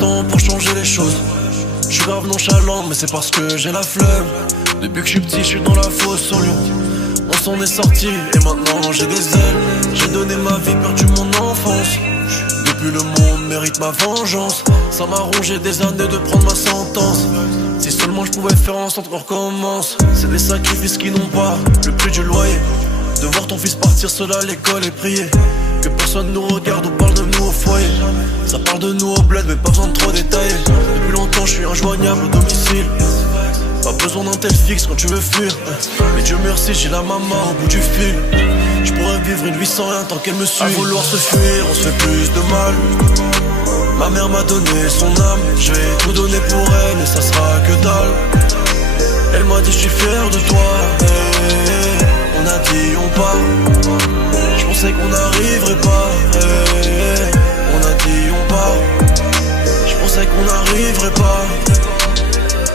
l'instant pour changer les choses. Je suis grave nonchalant mais c'est parce que j'ai la flemme. Depuis que je suis petit je suis dans la fosse sur Lyon. On s'en est sorti et maintenant j'ai des ailes. J'ai donné ma vie, perdu mon enfance. Depuis le monde mérite ma vengeance. Ça m'a rongé des années de prendre ma sentence. Si seulement je pouvais faire en sorte qu'on recommence. C'est des sacrifices qui n'ont pas le prix du loyer. De voir ton fils partir seul à l'école et prier que personne nous regarde ou parle de nous au foyer. Ça parle de nous au bled mais pas besoin de trop détailler. Depuis longtemps je suis injoignable au domicile. Pas besoin d'un tel fixe quand tu veux fuir. Mais Dieu merci j'ai la maman au bout du fil. Je pourrais vivre une vie sans rien tant qu'elle me suit. À vouloir se fuir on se fait plus de mal. Ma mère m'a donné son âme. Je vais tout donner pour elle et ça sera que dalle. Elle m'a dit je suis fier de toi. On a dit on part. Je pensais qu'on n'arriverait pas. On a dit on part. Je pensais qu'on n'arriverait pas.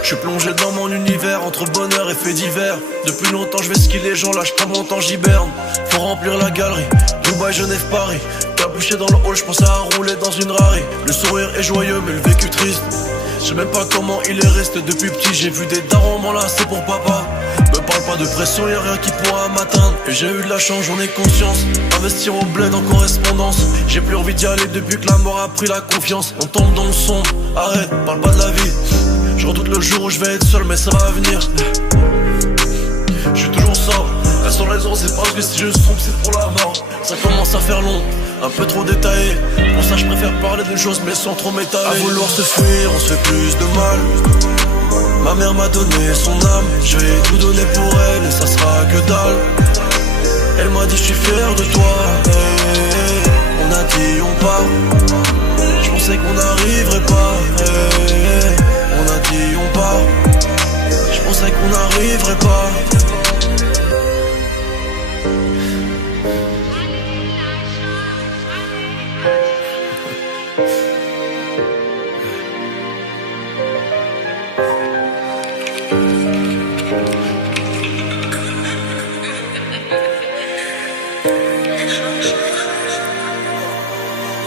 Je suis plongé dans mon univers entre bonheur et faits divers. Depuis longtemps je vais skier les gens, là je prends mon temps, j'hiberne. Faut remplir la galerie, Dubaï, Genève, Paris. Capuché dans le hall, je pense à rouler dans une Rari. Le sourire est joyeux mais le vécu triste. Je sais même pas comment il est resté depuis petit. J'ai vu des darons m'enlacer pour papa. Me parle pas de pression, y'a rien qui pourra m'atteindre. Et j'ai eu de la chance, j'en ai conscience. Investir au bled en correspondance. J'ai plus envie d'y aller depuis que la mort a pris la confiance. On tombe dans le sombre, arrête, parle pas de la vie. Je redoute le jour où je vais être seul mais ça va venir. Je suis toujours sobre. La seule raison c'est parce que si je sombre c'est pour la mort. Ça commence à faire long, un peu trop détaillé. Pour ça je préfère parler d'une chose mais sans trop m'étaler. À vouloir se fuir on se fait plus de mal. Ma mère m'a donné son âme. Je vais tout donner pour elle et ça sera que dalle. Elle m'a dit je suis fier de toi. On a dit on part. Je pensais qu'on n'arriverait pas. On a dit on part. Je pensais qu'on n'arriverait pas.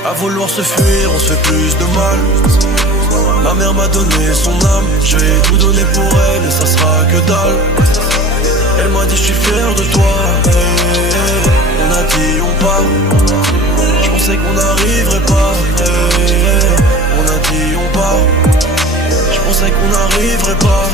À vouloir se fuir on se fait plus de mal. Ma mère m'a donné son âme. Je vais tout donner pour elle et ça sera que dalle. Elle m'a dit je suis fier de toi. On a dit on part. Je pensais qu'on n'arriverait pas. On a dit on part. Je pensais qu'on n'arriverait pas.